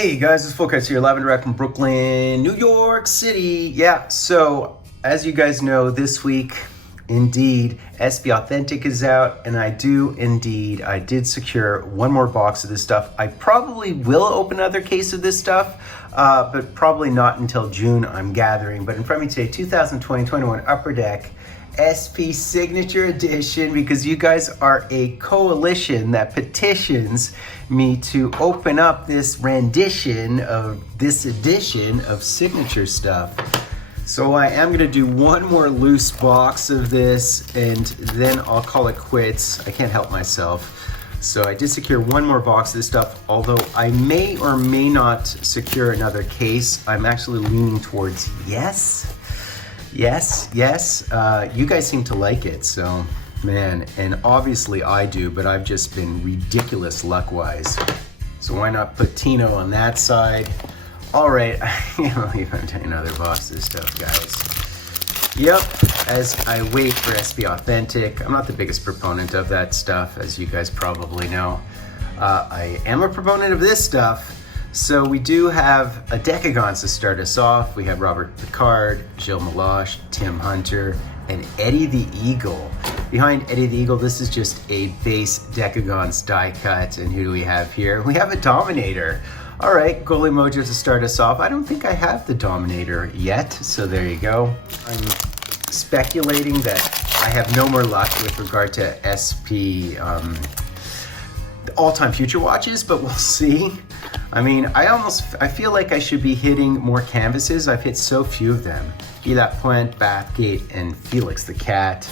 Hey guys, it's Fultoncards here, live and direct from Brooklyn, New York City. Yeah, so as you guys know, this week, indeed, SB Authentic is out, and I did secure one more box of this stuff. I probably will open another case of this stuff, but probably not until June, I'm gathering. But in front of me today, 2020-21 Upper Deck SP Signature Edition, because you guys are a coalition that petitions me to open up this rendition of this edition of signature stuff. So I am going to do one more loose box of this and then I'll call it quits. I can't help myself. So I did secure one more box of this stuff, although I may or may not secure another case. I'm actually leaning towards yes. You guys seem to like it, so man, and obviously I do, but I've just been ridiculous luck-wise. So why not put Tino on that side? All right, I'll leave another box of this stuff, guys. Yep, as I wait for SB Authentic, I'm not the biggest proponent of that stuff, as you guys probably know. I am a proponent of this stuff. So we do have a decagons to start us off. We have Robert Picard, Gilles Meloche, Tim Hunter, and Eddie the Eagle. Behind Eddie the Eagle, this is just a base decagons die cut. And who do we have here? We have a Dominator. All right, goalie mojo to start us off. I don't think I have the Dominator yet, so there you go. I'm speculating that I have no more luck with regard to SP all-time future watches, but we'll see. I mean, I feel like I should be hitting more canvases. I've hit so few of them. Guy Lapointe, Bathgate, and Felix the Cat.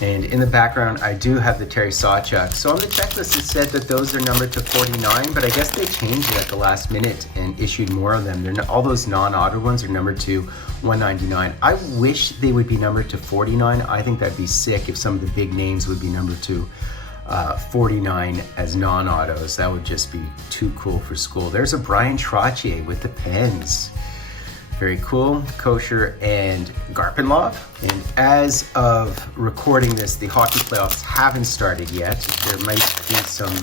And in the background, I do have the Terry Sawchuk. So on the checklist, it said that those are numbered to 49, but I guess they changed it at the last minute and issued more of them. All those non-auto ones are numbered to 199. I wish they would be numbered to 49. I think that'd be sick if some of the big names would be numbered to 49 as non-autos. That would just be too cool for school. There's a Brian Trottier with the pens. Very cool. Kosher and Garpenlov. And as of recording this, the hockey playoffs haven't started yet. There might be some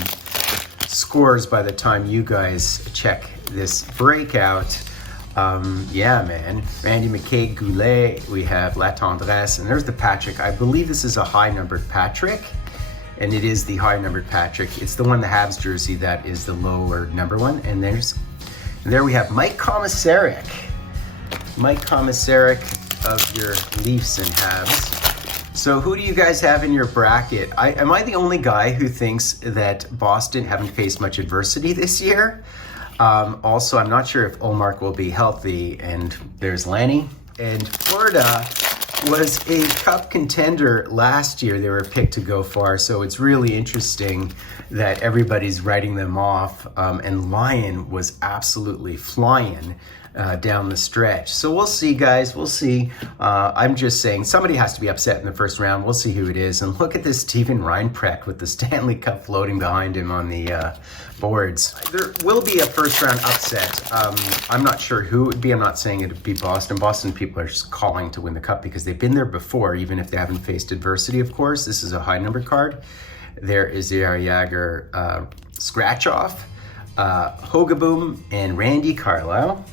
scores by the time you guys check this breakout. Yeah, man. Randy McKay, Goulet. We have La Tendresse. And there's the Patrick. I believe this is a high-numbered Patrick. And it is the high-numbered Patrick. It's the one, the Habs jersey, that is the lower number one. And there we have Mike Komisarek. Mike Komisarek of your Leafs and Habs. So who do you guys have in your bracket? Am I the only guy who thinks that Boston haven't faced much adversity this year? Also, I'm not sure if Ullmark will be healthy. And there's Lanny. And Florida was a cup contender last year. They were picked to go far, so it's really interesting that everybody's writing them off, and Lyon was absolutely flying down the stretch. So we'll see, guys, we'll see. I'm just saying somebody has to be upset in the first round. We'll see who it is. And look at this Steven Reinprecht with the Stanley Cup floating behind him on the boards. There will be a first round upset. I'm not sure who it would be. I'm not saying it would be Boston. Boston people are just calling to win the cup because they've been there before, even if they haven't faced adversity, of course. This is a high numbered card. There is the Jagr scratch off, Hogaboom, and Randy Carlisle.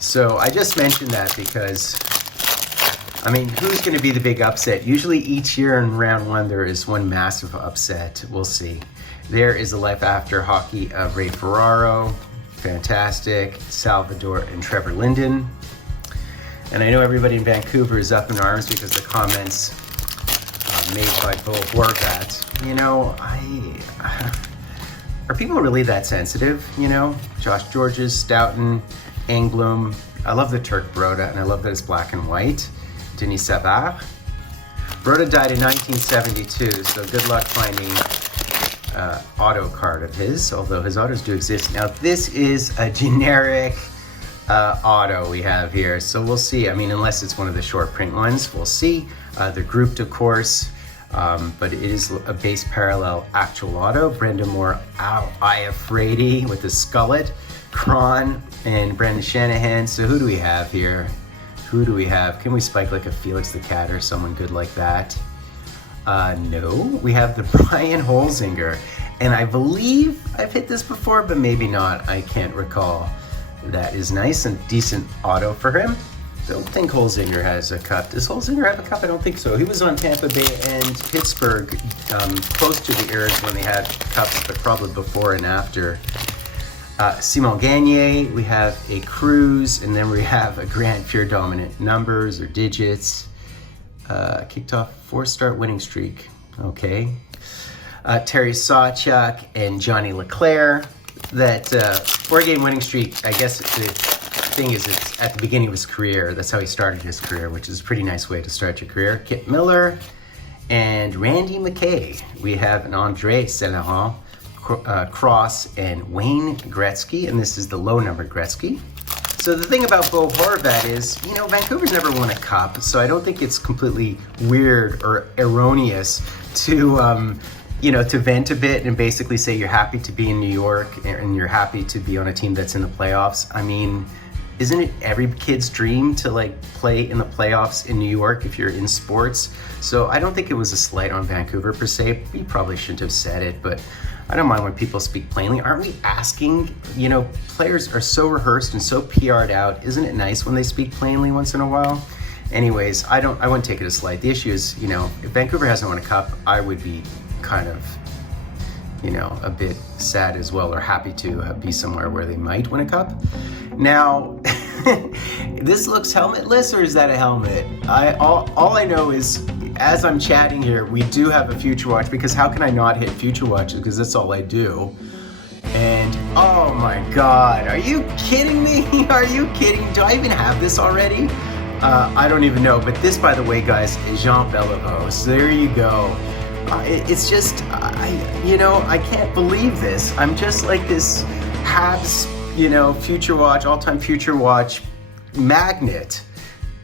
So I just mentioned that because, I mean, who's going to be the big upset? Usually each year in round one, there is one massive upset. We'll see. There is the life after hockey of Ray Ferraro. Fantastic. Salvador and Trevor Linden. And I know everybody in Vancouver is up in arms because the comments made by Bo Horvat. You know, are people really that sensitive? You know, Josh Georges, Stoughton, Engblom. I love the Turk Broda, and I love that it's black and white. Denis Savard. Broda died in 1972, so good luck finding auto card of his, although his autos do exist. Now, this is a generic auto we have here, so we'll see. I mean, unless it's one of the short print ones, we'll see. They're grouped, of course, but it is a base parallel actual auto. Brenda Moore, Aya Frady with the Skullet. Cron and Brandon Shanahan. So who do we have here? Who do we have? Can we spike like a Felix the Cat or someone good like that? No. We have the Brian Holzinger. And I believe I've hit this before, but maybe not. I can't recall. That is nice and decent auto for him. Don't think Holzinger has a cup. Does Holzinger have a cup? I don't think so. He was on Tampa Bay and Pittsburgh, close to the eras when they had cups, but probably before and after. Simon Gagné, we have a Cruz, and then we have a Grant Pure Dominant numbers or digits. Kicked off 4-start winning streak. Okay. Terry Sawchuk and Johnny Leclerc. That 4-game winning streak, I guess the thing is, it's at the beginning of his career. That's how he started his career, which is a pretty nice way to start your career. Kip Miller and Randy McKay. We have an Andre Saint-Laurent, Cross, and Wayne Gretzky, and this is the low-numbered Gretzky. So the thing about Bo Horvat is, you know, Vancouver's never won a cup, so I don't think it's completely weird or erroneous to, you know, to vent a bit and basically say you're happy to be in New York and you're happy to be on a team that's in the playoffs. I mean, isn't it every kid's dream to like play in the playoffs in New York if you're in sports? So I don't think it was a slight on Vancouver per se. We probably shouldn't have said it, but I don't mind when people speak plainly. Aren't we asking, you know, players are so rehearsed and so PR'd out. Isn't it nice when they speak plainly once in a while? Anyways, I wouldn't take it as slight. The issue is, you know, if Vancouver hasn't won a cup, I would be kind of, you know, a bit sad as well, or happy to be somewhere where they might win a cup. Now, this looks helmetless, or is that a helmet? All I know is, as I'm chatting here, we do have a Future Watch, because how can I not hit Future Watches, because that's all I do. And oh my God, are you kidding me? Are you kidding? Do I even have this already? I don't even know, but this, by the way, guys, is Jean Beliveau. So there you go. It's just, you know, I can't believe this. I'm just like this Habs, you know, Future Watch, all-time Future Watch magnet.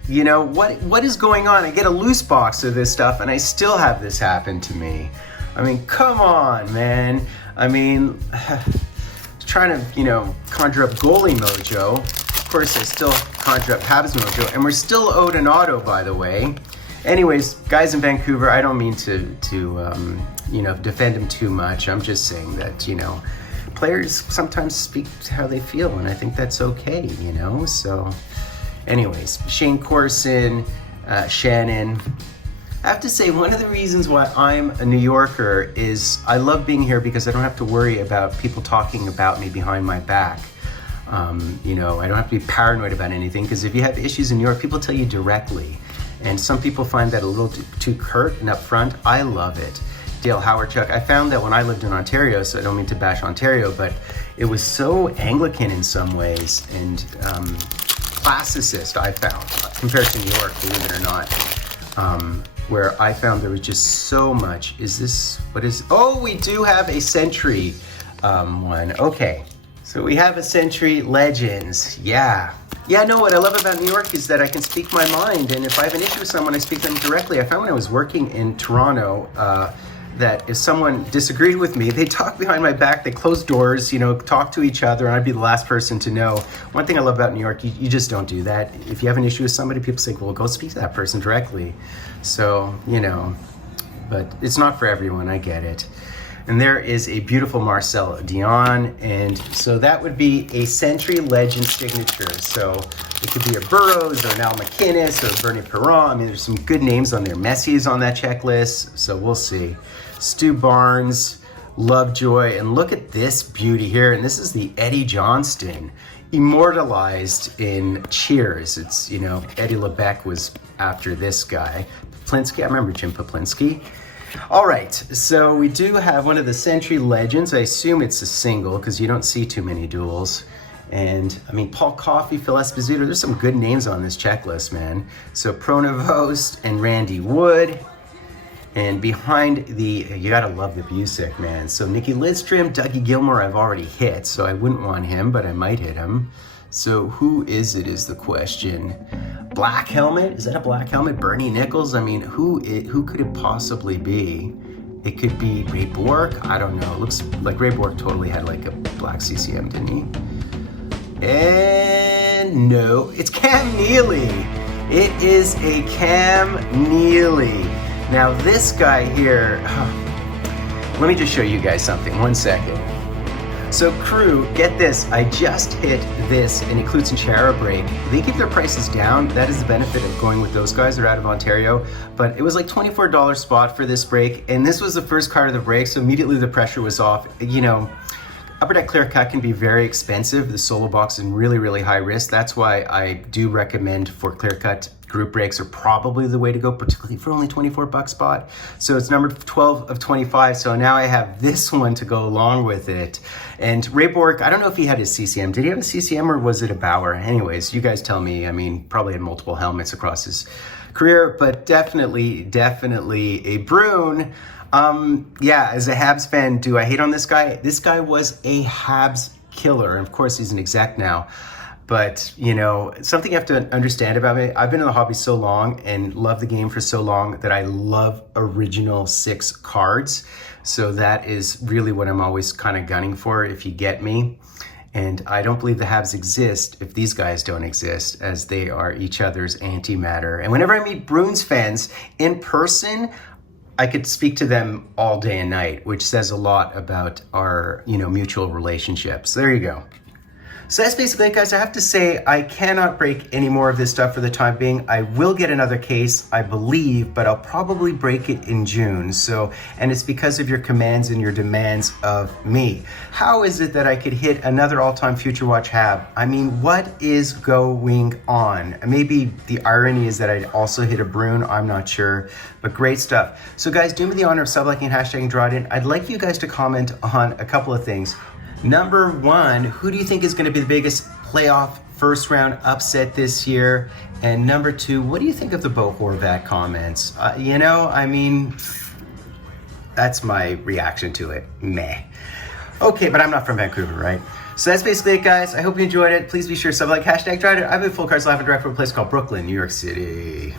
You know, what is going on? I get a loose box of this stuff and I still have this happen to me. I mean, come on, man. I mean, trying to, you know, conjure up goalie mojo. Of course, I still conjure up Habs mojo, and we're still owed an auto, by the way. Anyways, guys in Vancouver, I don't mean to you know, defend him too much. I'm just saying that, you know, players sometimes speak how they feel, and I think that's okay, you know? So, anyways, Shane Corson, Shannon. I have to say, one of the reasons why I'm a New Yorker is I love being here because I don't have to worry about people talking about me behind my back. You know, I don't have to be paranoid about anything, because if you have issues in New York, people tell you directly. And some people find that a little too curt and upfront. I love it. Dale Howardchuk, I found that when I lived in Ontario, so I don't mean to bash Ontario, but it was so Anglican in some ways and classicist, I found, compared to New York, believe it or not, where I found there was just so much. Oh, we do have a Century one. Okay, so we have a Century Legends, yeah. Yeah, no, what I love about New York is that I can speak my mind, and if I have an issue with someone, I speak to them directly. I found when I was working in Toronto that if someone disagreed with me, they talk behind my back, they close doors, you know, talk to each other, and I'd be the last person to know. One thing I love about New York, you just don't do that. If you have an issue with somebody, people say, well, go speak to that person directly. So, you know, but it's not for everyone, I get it. And there is a beautiful Marcel Dion, and so that would be a Century Legend signature. So it could be a Burroughs or an Al McInnes or Bernie Perron. I mean, there's some good names on there. Messi is on that checklist, so we'll see. Stu Barnes, Lovejoy, and look at this beauty here. And this is the Eddie Johnston, immortalized in Cheers. It's, you know, Eddie LeBec was after this guy. Poplinski, I remember Jim Poplinski. All right, so we do have one of the Century Legends. I assume it's a single because you don't see too many duels. And I mean, Paul Coffey, Phil Esposito, there's some good names on this checklist, man. So Pronovost and Randy Wood. And behind the, you gotta love the Busick, man. So Nicky Lidstrom, Dougie Gilmore, I've already hit, so I wouldn't want him, but I might hit him. So who is it is the question. Black helmet? Is that a black helmet? Bernie Nichols? I mean, who could it possibly be? It could be Ray Bork? I don't know. It looks like Ray Bork totally had like a black CCM, didn't he? And no, it's Cam Neely. It is a Cam Neely. Now this guy here, Let me just show you guys something, 1 second. So crew, get this, I just hit this, and includes Chara break. They keep their prices down. That is the benefit of going with those guys. They're out of Ontario, but it was like $24 spot for this break, and this was the first card of the break, so immediately the pressure was off. You know, upper deck clear cut can be very expensive. The solo box is really, really high risk. That's why I do recommend for clear cut group breaks are probably the way to go, particularly for only $24 spot. So it's number 12 of 25. So now I have this one to go along with it. And Ray Bork, I don't know if he had his CCM. Did he have a CCM or was it a Bauer? Anyways, you guys tell me. I mean, probably had multiple helmets across his career, but definitely a Bruin. Yeah, as a Habs fan, do I hate on this guy? This guy was a Habs killer. And of course, he's an exec now. But, you know, something you have to understand about me, I've been in the hobby so long and love the game for so long that I love original 6 cards. So that is really what I'm always kind of gunning for, if you get me. And I don't believe the Habs exist if these guys don't exist, as they are each other's antimatter. And whenever I meet Bruins fans in person, I could speak to them all day and night, which says a lot about our, you know, mutual relationships. There you go. So that's basically it, guys. I have to say, I cannot break any more of this stuff for the time being. I will get another case, I believe, but I'll probably break it in June. So, and it's because of your commands and your demands of me. How is it that I could hit another all-time Future Watch Hab? I mean, what is going on? Maybe the irony is that I also hit a Bruin, I'm not sure, but great stuff. So guys, do me the honor of sub-liking and hashtagging Drawden. I'd like you guys to comment on a couple of things. Number 1, who do you think is going to be the biggest playoff first round upset this year? And number 2, what do you think of the Bo Horvat comments? You know, I mean, that's my reaction to it. Meh. Okay, but I'm not from Vancouver, right? So that's basically it, guys. I hope you enjoyed it. Please be sure to sub-like, hashtag Drawden. I've been Fultoncards live and direct from a place called Brooklyn, New York City.